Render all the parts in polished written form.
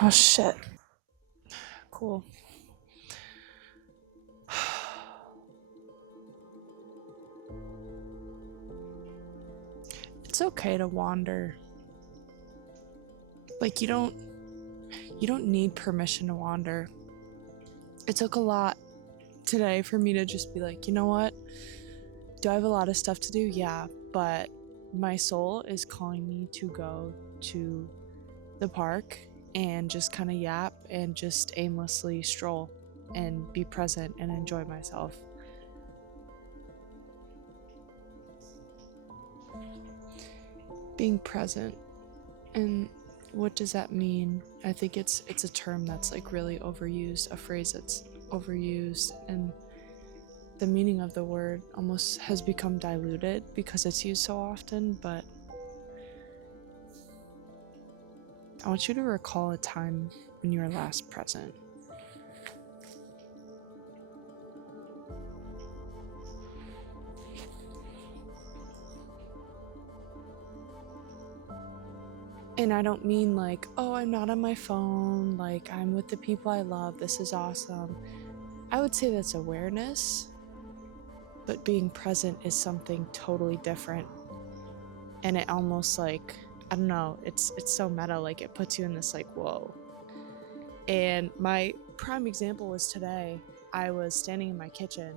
Oh shit. Cool. It's okay to wander. Like you don't need permission to wander. It took a lot today for me to just be like, you know what? Do I have a lot of stuff to do? Yeah, but my soul is calling me to go to the park and just kind of yap and just aimlessly stroll and be present and enjoy myself. Being present. And what does that mean? I think it's a term that's like really overused, a phrase that's overused, and the meaning of the word almost has become diluted because it's used so often. But I want you to recall a time when you were last present. And I don't mean like, oh, I'm not on my phone, like I'm with the people I love, this is awesome. I would say that's awareness, but being present is something totally different. And it almost like, I don't know, it's so meta, like it puts you in this like, whoa. And my prime example was today. I was standing in my kitchen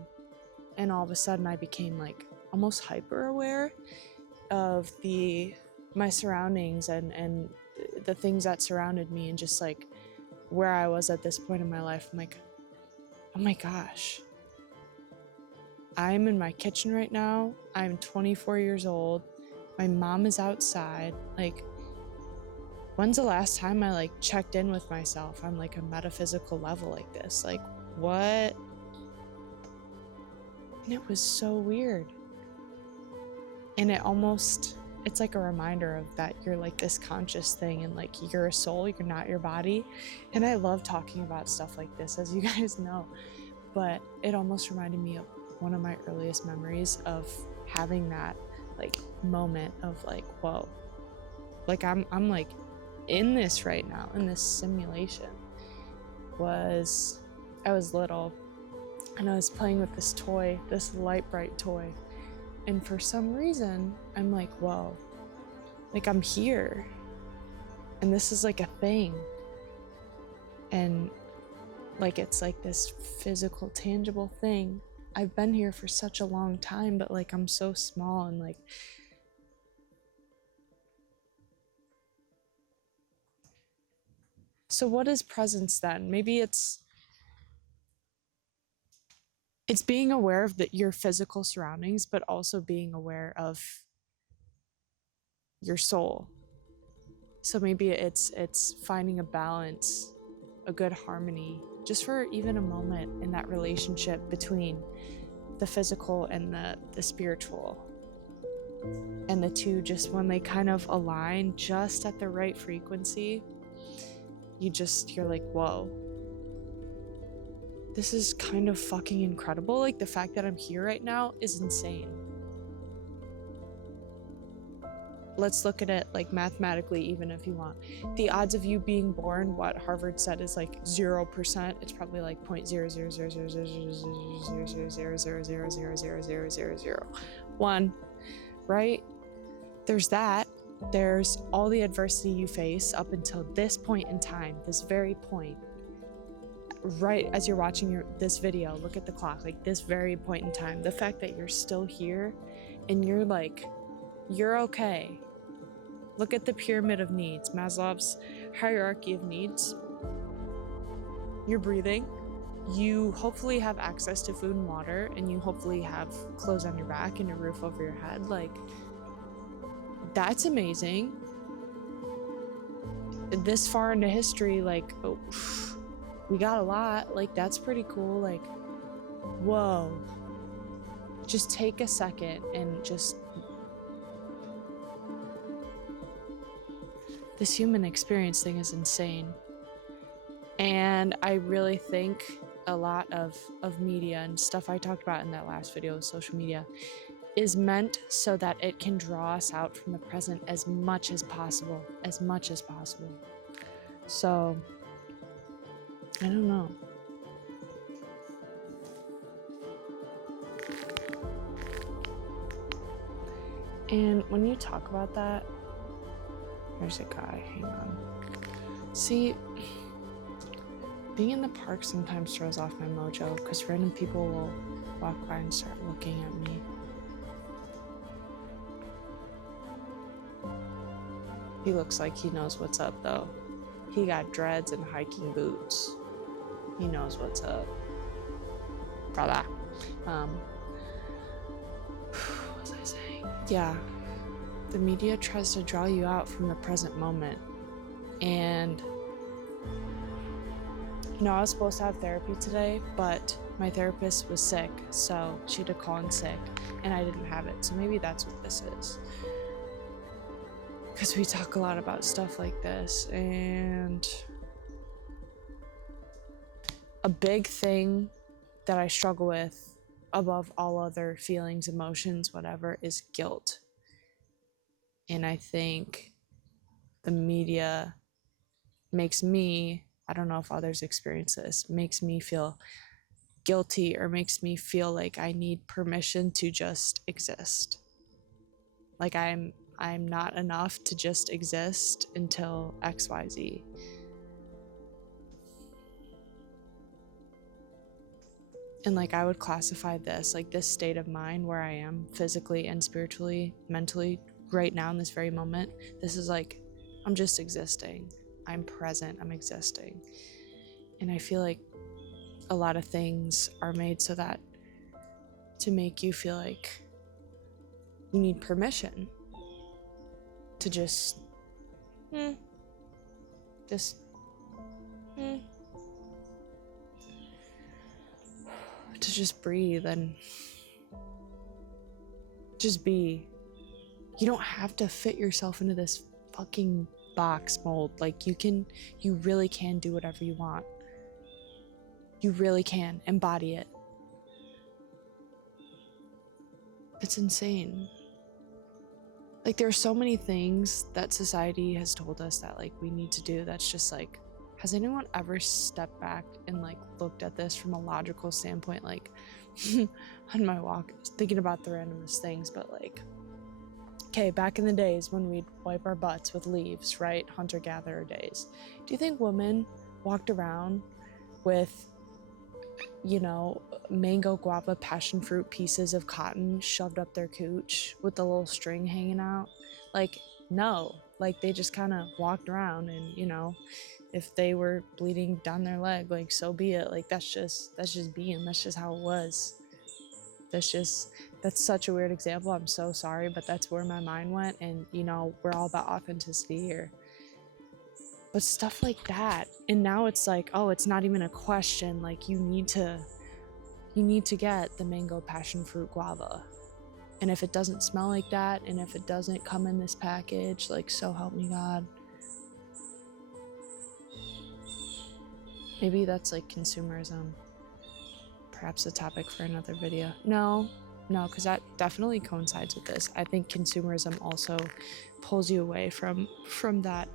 and all of a sudden I became like almost hyper aware of my surroundings and the things that surrounded me, and just like where I was at this point in my life. I'm like, oh my gosh, I'm in my kitchen right now. I'm 24 years old. My mom is outside. Like, when's the last time I like checked in with myself on like a metaphysical level like this? Like, what? And it was so weird. And it's like a reminder of that you're like this conscious thing, and like you're a soul, you're not your body. And I love talking about stuff like this, as you guys know, but it almost reminded me of one of my earliest memories of having that like moment of like, whoa, like I'm like in this right now, in this simulation. I was little and I was playing with this toy, this light bright toy. And for some reason, I'm like, whoa, like I'm here. And this is like a thing. And like it's like this physical, tangible thing. I've been here for such a long time, but like I'm so small and like. So what is presence then? Maybe it's being aware of your physical surroundings, but also being aware of your soul. So maybe it's finding a balance, a good harmony, just for even a moment in that relationship between the physical and the spiritual. And the two, just when they kind of align just at the right frequency, you're like, whoa, this is kind of fucking incredible. Like the fact that I'm here right now is insane. Let's look at it like mathematically, even if you want. The odds of you being born, what Harvard said is like 0%. It's probably like 0.000000000000000000001, right? There's that. There's all the adversity you face up until this point in time, this very point. Right as you're watching this video, look at the clock, like this very point in time. The fact that you're still here and you're like, you're okay. Look at the pyramid of needs, Maslow's hierarchy of needs. You're breathing. You hopefully have access to food and water, and you hopefully have clothes on your back and a roof over your head. Like, that's amazing. This far into history, like, oh, we got a lot. Like, that's pretty cool. Like, whoa. Just take a second and just. This human experience thing is insane. And I really think a lot of media and stuff I talked about in that last video with social media is meant so that it can draw us out from the present as much as possible, So, I don't know. And when you talk about that, there's a guy, hang on. See, being in the park sometimes throws off my mojo because random people will walk by and start looking at me. He looks like he knows what's up though. He got dreads and hiking boots. He knows what's up. Brother. What was I saying? Yeah. The media tries to draw you out from the present moment. And I was supposed to have therapy today, but my therapist was sick, so she had to call in sick, and I didn't have it. So maybe that's what this is. Because we talk a lot about stuff like this, and a big thing that I struggle with above all other feelings, emotions, whatever, is guilt. And I think the media makes me, I don't know if others experience this, makes me feel guilty or makes me feel like I need permission to just exist. Like I'm not enough to just exist until XYZ. And like I would classify this, like this state of mind where I am physically and spiritually, mentally, right now in this very moment, this is like, I'm just existing. I'm present, I'm existing. And I feel like a lot of things are made so that to make you feel like you need permission to just to just breathe and just be. You don't have to fit yourself into this fucking box mold. Like you really can do whatever you want. You really can embody it. It's insane. Like there are so many things that society has told us that like we need to do that's just like, has anyone ever stepped back and like looked at this from a logical standpoint? Like on my walk, thinking about the randomest things, but like, okay, back in the days when we'd wipe our butts with leaves, right? Hunter-gatherer days. Do you think women walked around with, mango, guava, passion fruit pieces of cotton shoved up their cooch with the little string hanging out? Like, no. Like, they just kind of walked around and, if they were bleeding down their leg, like, so be it. Like, that's just being. That's just how it was. That's such a weird example. I'm so sorry, but that's where my mind went. And, we're all about authenticity here. But stuff like that. And now it's like, oh, it's not even a question. Like, you need to get the mango passion fruit guava. And if it doesn't smell like that, and if it doesn't come in this package, like, so help me God. Maybe that's like consumerism. Perhaps a topic for another video. No, because that definitely coincides with this. I think consumerism also pulls you away from that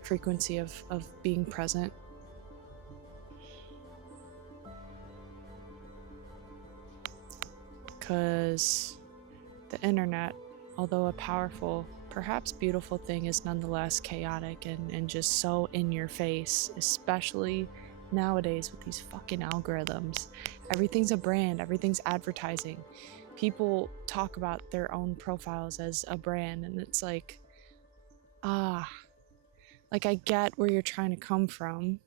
frequency of being present. Because the internet, although a powerful, perhaps beautiful thing, is nonetheless chaotic and just so in your face, especially nowadays with these fucking algorithms. Everything's a brand, everything's advertising. People talk about their own profiles as a brand, and it's like, like I get where you're trying to come from,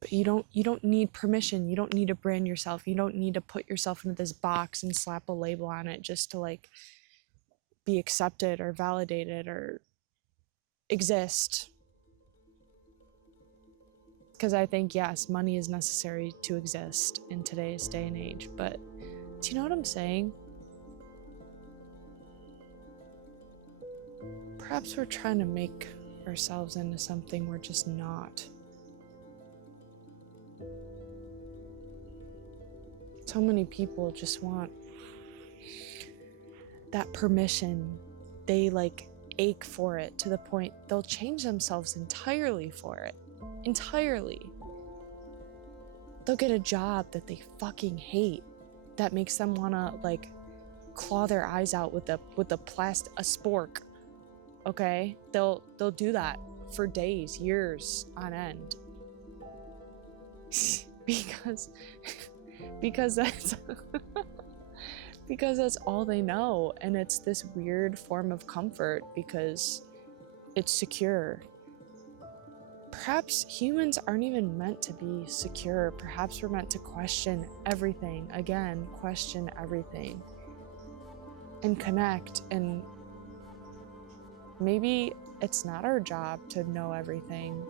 but you don't need permission. You don't need to brand yourself. You don't need to put yourself into this box and slap a label on it just to like be accepted or validated or exist. Because I think, yes, money is necessary to exist in today's day and age, but do you know what I'm saying? Perhaps we're trying to make ourselves into something we're just not. So many people just want that permission. They like ache for it to the point they'll change themselves entirely for it. Entirely. They'll get a job that they fucking hate that makes them wanna like claw their eyes out with a spork. Okay? They'll do that for days, years on end. because that's because that's all they know, and it's this weird form of comfort because it's secure. Perhaps humans aren't even meant to be secure. Perhaps we're meant to question everything. Again, question everything. And connect. And maybe it's not our job to know everything.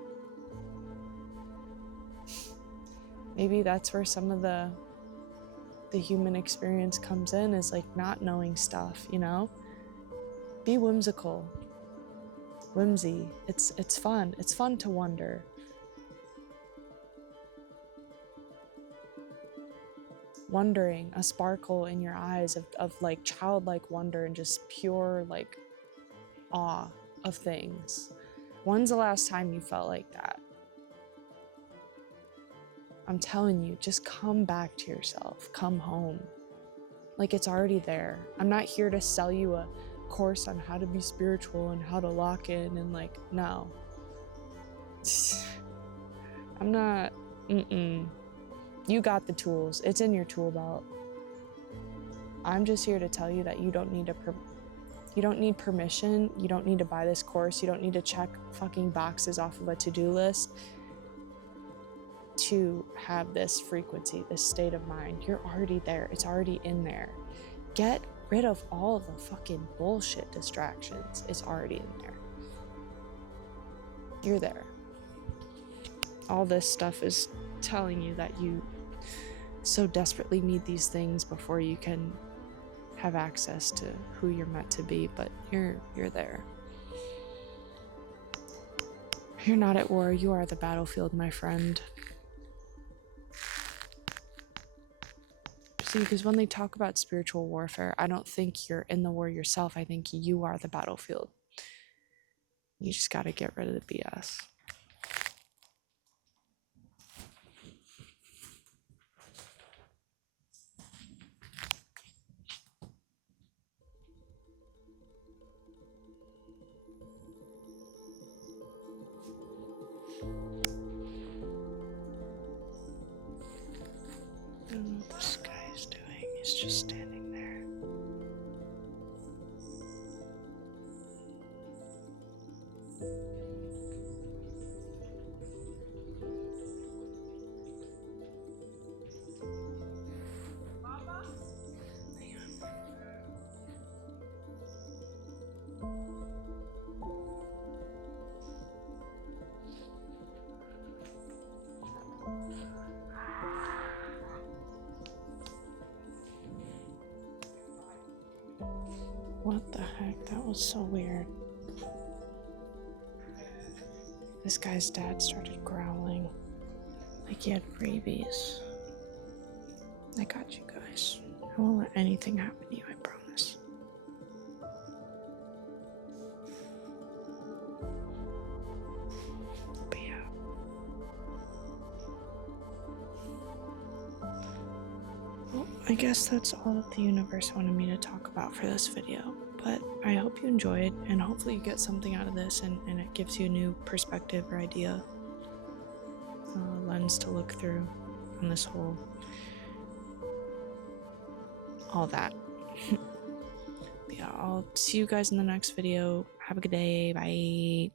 Maybe that's where some of the human experience comes in, is like not knowing stuff, you know? Be whimsical. Whimsy. It's fun. It's fun to wonder. Wondering, a sparkle in your eyes of like childlike wonder and just pure like awe of things. When's the last time you felt like that? I'm telling you, just come back to yourself. Come home. Like, it's already there. I'm not here to sell you a course on how to be spiritual and how to lock in and like, no. I'm not, You got the tools. It's in your tool belt. I'm just here to tell you that you don't need permission. You don't need to buy this course. You don't need to check fucking boxes off of a to-do list to have this frequency, this state of mind. You're already there. It's already in there. Get rid of all the fucking bullshit distractions. It's already in there. You're there. All this stuff is telling you that you so desperately need these things before you can have access to who you're meant to be, but you're there. You're not at war. You are the battlefield, my friend. See, because when they talk about spiritual warfare, I don't think you're in the war yourself. I think you are the battlefield. You just got to get rid of the BS. I don't know what this guy is doing. He's just standing there. What the heck? That was so weird. This guy's dad started growling like he had rabies. I got you guys. I won't let anything happen to you, I promise. But yeah. Well, I guess that's all that the universe wanted me to talk about for this video. But I hope you enjoyed, and hopefully you get something out of this, and it gives you a new perspective or idea, lens to look through on this whole, all that. Yeah, I'll see you guys in the next video. Have a good day. Bye.